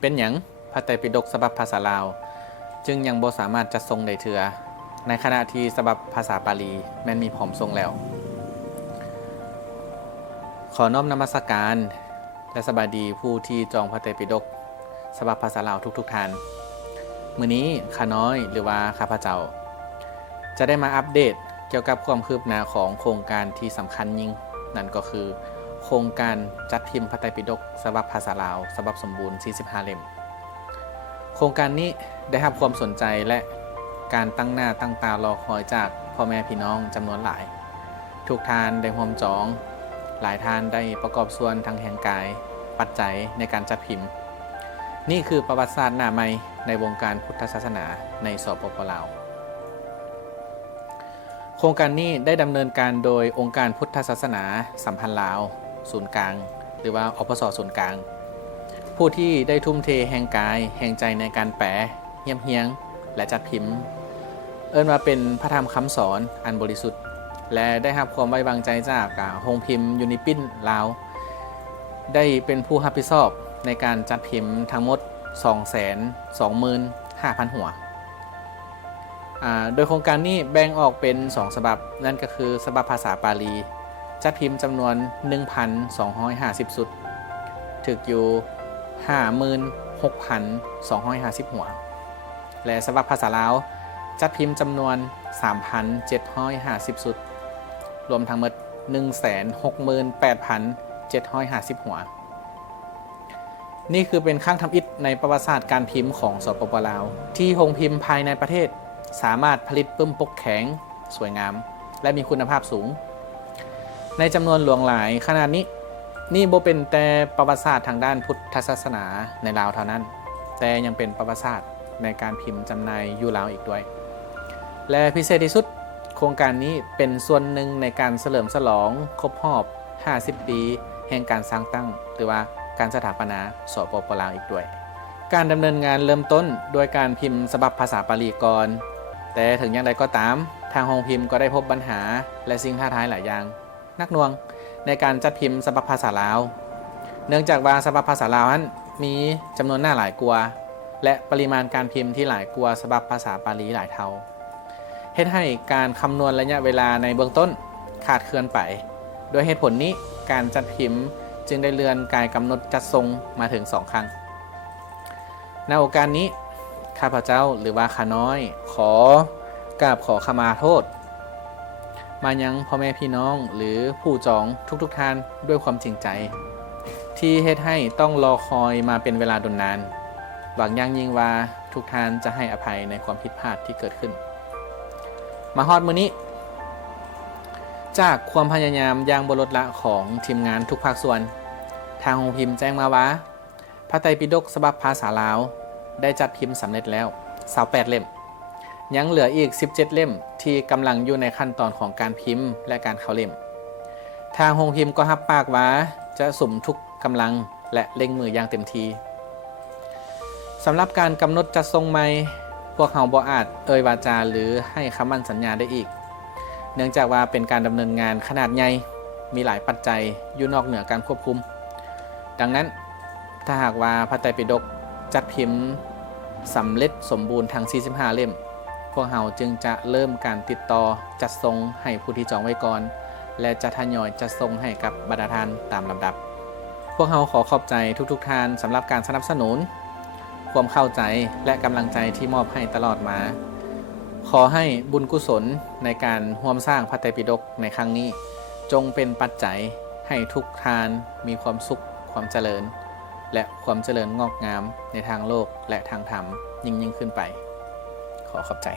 เป็นหยังพระไตรปิฎกฉบับภาษาลาวจึงยังบ่สามารถจัดทรงได้เถือในขณะที่ฉบับภาษาบาลีแม้นมีพร้อมทรงแล้วขอน้อมนมัสการและสบายดีผู้ที่จองพระไตรปิฎกฉบับภาษาลาวทุกท่านมื้อนี้ข้าน้อยหรือว่าข้าพเจ้าจะได้มาอัปเดตเกี่ยวกับความคืบหน้าของโครงการที่สำคัญยิ่งนั่นก็คือโครงการจัดพิมพ์พระไตรปิฎกฉบับภาษาลาวฉบับสมบูรณ์45เล่มโครงการนี้ได้รับความสนใจและการตั้งหน้าตั้งตารอคอยจากพ่อแม่พี่น้องจำนวนหลายทุกท่านได้ร่วมจองหลายท่านได้ประกอบส่วนทางแห่งกายปัจจัยในการจัดพิมพ์นี่คือประวัติศาสตร์หน้าใหม่ในวงการพุทธศาสนาในสปป.ลาวโครงการนี้ได้ดำเนินการโดยองค์การพุทธศาสนาสัมพันธ์ลาวศูนย์กลางหรือว่าอปส.ศูนย์กลางผู้ที่ได้ทุ่มเทแห่งกายแห่งใจในการแปลเฮียมเฮียงและจัดพิมพ์เอิ้นว่าเป็นพระธรรมคำสอนอันบริสุทธิ์และได้รับความไว้วางใจจากโรงพิมพ์ยูนิปิ้นลาวได้เป็นผู้รับผิดชอบในการจัดพิมพ์ทั้งหมด 225,000 หัวโดยโครงการนี้แบ่งออกเป็น2ฉบับนั่นก็คือฉบับภาษาบาลีจัดพิมพ์จำนวน 1,250 สุดถึกอยู่ 56,250 หัวและฉบับภาษาลาวจัดพิมพ์จำนวน 3,750 สุดรวมทั้งหมด 168,750 หัวนี่คือเป็นครั้งทำอิฐในประวัติศาสตร์การพิมพ์ของสปป.ลาวที่โรงพิมพ์ภายในประเทศสามารถผลิตปึ้มปกแข็งสวยงามและมีคุณภาพสูงในจำนวนหลวงหลายขนาดนี้นี่บ่เป็นแต่ประวัติศาสตร์ทางด้านพุทธศาสนาในลาวเท่านั้นแต่ยังเป็นประวัติศาสตร์ในการพิมพ์จำหน่ายอยู่ลาวอีกด้วยและพิเศษที่สุดโครงการนี้เป็นส่วนหนึ่งในการเฉลิมฉลองครบรอบ50 ปีแห่งการสร้างตั้งหรือว่าการสถาปนาสปป.ลาวอีกด้วยการดำเนินงานเริ่มต้นโดยการพิมพ์ฉบับภาษาบาลีก่อนแต่ถึงอย่างไรก็ตามทางโรงพิมพ์ก็ได้พบปัญหาและสิ่งท้าทายหลายอย่างนักหน่วงในการจัดพิมพ์ฉบับภาษาลาวเนื่องจากว่าฉบับภาษาลาวนั้นมีจำนวนหน้าหลายกว่าและปริมาณการพิมพ์ที่หลายกว่าฉบับภาษาบาลีหลายเท่าเฮ็ดให้การคำนวณระยะเวลาในเบื้องต้นขาดเคลื่อนไปโดยเหตุผลนี้การจัดพิมพ์จึงได้เลื่อนการกำหนดจัดส่งมาถึง2 ครั้งในโอกาสนี้ข้าพเจ้าหรือว่าข้าน้อยขอขมาโทษมายังพ่อแม่พี่น้องหรือผู้จองทุกท่านด้วยความจริงใจที่เฮ็ดให้ต้องรอคอยมาเป็นเวลาดนนานหวังอย่างยิ่งว่าทุกท่านจะให้อภัยในความผิดพลาดที่เกิดขึ้นมาฮอดมื้อนี้จากความพยายามอย่างบ่ลดละของทีมงานทุกภาคส่วนทางโรงพิมพ์แจ้งมาว่าพระไตรปิฎกฉบับภาษาลาวได้จัดพิมพ์สำเร็จแล้ว28 เล่มยังเหลืออีก17 เล่มที่กำลังอยู่ในขั้นตอนของการพิมพ์และการเข้าเล่มทางโรงพิมพ์ก็รับปากว่าจะสุ่มทุกกำลังและเร่งมืออย่างเต็มทีสำหรับการกำหนดจัดส่งใหม่พวกเราบ่อาจเอ่ยวาจาหรือให้คำมั่นสัญญาได้อีกเนื่องจากว่าเป็นการดำเนินงานขนาดใหญ่มีหลายปัจจัยอยู่นอกเหนือการควบคุมดังนั้นถ้าหากว่าพระไตรปิฎกจัดพิมพ์สำเร็จสมบูรณ์ทั้ง45 เล่มพวกเราจึงจะเริ่มการติดต่อจัดส่งให้ผู้ที่จองไว้ก่อนและจะทยอยจัดส่งให้กับบรรดาท่านตามลำดับพวกเราขอขอบใจทุกท่านสำหรับการสนับสนุนความเข้าใจและกำลังใจที่มอบให้ตลอดมาขอให้บุญกุศลในการร่วมสร้างพระไตรปิฎกในครั้งนี้จงเป็นปัจจัยให้ทุกท่านมีความสุขความเจริญและความเจริญงอกงามในทางโลกและทางธรรมยิ่งขึ้นไปขอขอบใจ